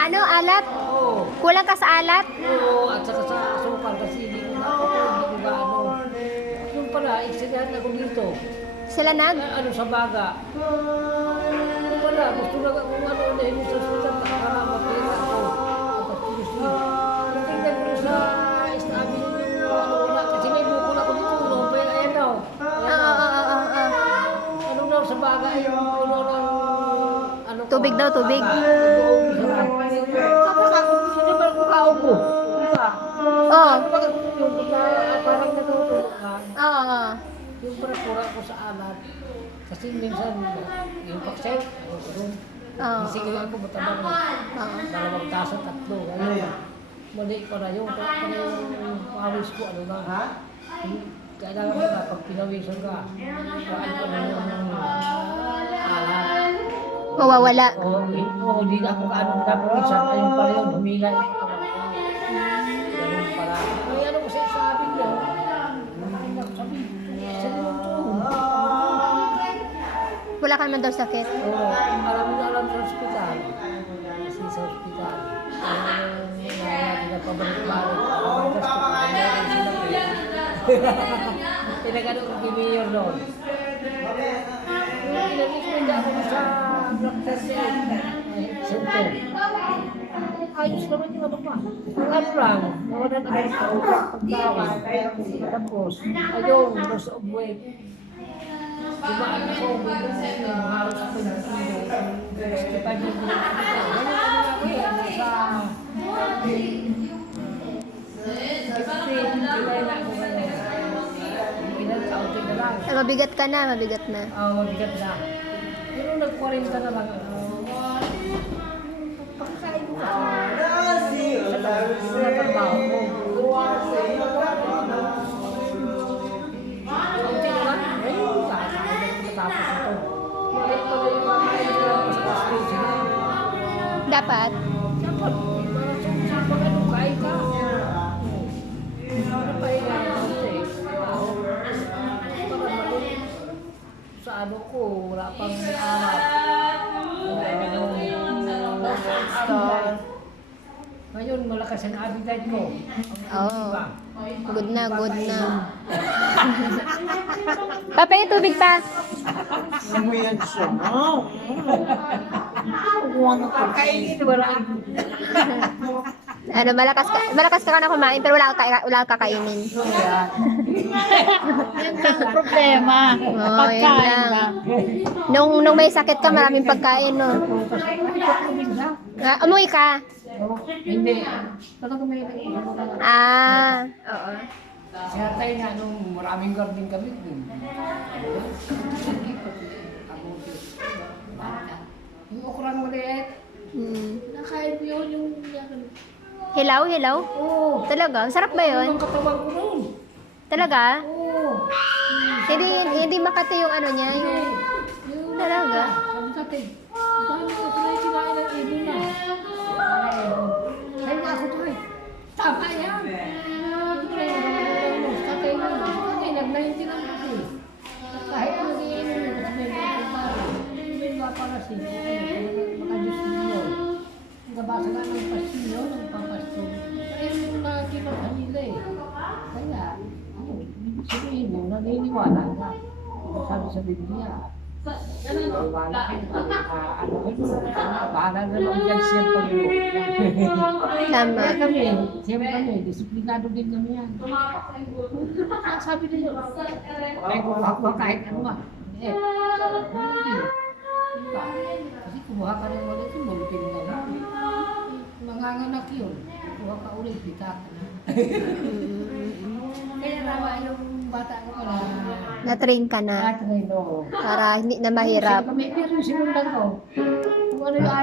Ano, alat? Oo. Kulang ka sa alat? Oo, at saka sa asukal kasi hindi ko na ako, hindi ko ba ano. Yung pala, iksigahan ako dito. Sila nag? Ano sa baga. Yung pala, gusto na kung ano unahin mo sa hospital, para mapira ako. Tapos gusto. Natingnan ko sa istabi yung ano na, kasi may buko na ako dito, no? Pero ayan daw. Ano daw sa baga, yung puno ng ano ko. Tubig daw, tubig. Tapos ako, hindi ba ako kaupo? Diba? Oo. Yung parang natutulog ka. Oo. Yung pura ko sa alat. Kasi minsan, yung paksay, Oo. sige ako matabang na. Oo. Dalawang tasa, tatlo. Ganyan. Mali pa na yung pawis ko, ano na. Kailangan mo na, pag pinawisan ka, kuhaan ka na yung alat. Mawawala. Oo, hindi na ako kaano pinapawisan. Ayun pala yun, humila yung katawan ko. Ganun pala. Ay, ano kasi sabi niya, sabi, Wala ka naman daw sakit. oo, alam mo na alam sa ospital. Kasi sa ospital. Pinapabalik-balik. Pinagano ko kay Mayor doon. Pinag-ikunda ako sa block center. Ayos naman yung ano pa. Ang ano lang, nawalan ako sa pagkawan. Tapos, ayun, loss of weight. Dumaan ako, halos ako yung kilo. 65 yung kilo. Sa 15 na ako ngayon. Pinag-outing na lang. Mabigat ka na, mabigat na. Mabigat na. Pero nag-40 na lang. Pagkain mo kasi. Sa trabaho mo. Outing na lang. Ayun, kakain na matapos ito. Bakit pala yung mga kailangan ko sa stage? Dapat. Dapat, sa pag-ano, kain ka. Para pahinga ng konti. Para malulit. Sa ano ko, wala pang alat. Ngayon, malakas ang appetite ko. Oo. Good na, good na. Papa, yung tubig pa. Amoyan siya. Kainin, wala. Ano, malakas ka na kumain, pero wala kang kakainin. Yan lang ang problema. Oo, Pagkain yun lang. lang. Nung may sakit ka, maraming pagkain, no? Umuwi ka? Hindi. Talaga may Oo. Siya tayo na nung maraming garden kami dun. Yung okrang maliit, nakain ko yun yung... Hilaw, hilaw? Oo. Talaga? Sarap ba yun? Ang katawan ko nun. Talaga? Oo. Hindi makati yung ano niya. Yung Talaga? sabi sa atin, dahil ko sila sinain ng ibon na. Sabi nga ako to eh. Tama yan. Tatay na. Tatay, nag-90 lang ako eh. Kahit ano din yun, kasi may mga pagbago. Hindi ba para siya? Makadiyos ninyo. Nagabasa ka ng pastilyo, nagpapasto. Kaya yung nakikita sa nila eh. Kaya, ako, sabihin mo, naniniwala ka. Sabi sa Biblia. Bahala na lang dyan siya Panginoon. Tama. Kaya kami, siyempre kami, disiplinado din kami yan. Sabi nila, ay kumuha ko kahit ano ba. Hindi. Kasi kumuha ka ng ulit, bulpin na lang. Manganganak yun. Kumuha ka ulit, bitak. Kaya nawa yung bata ko pala. Na-train ka na At ngayon, para hindi na mahirap. pero sinundan ko. Kung ano yung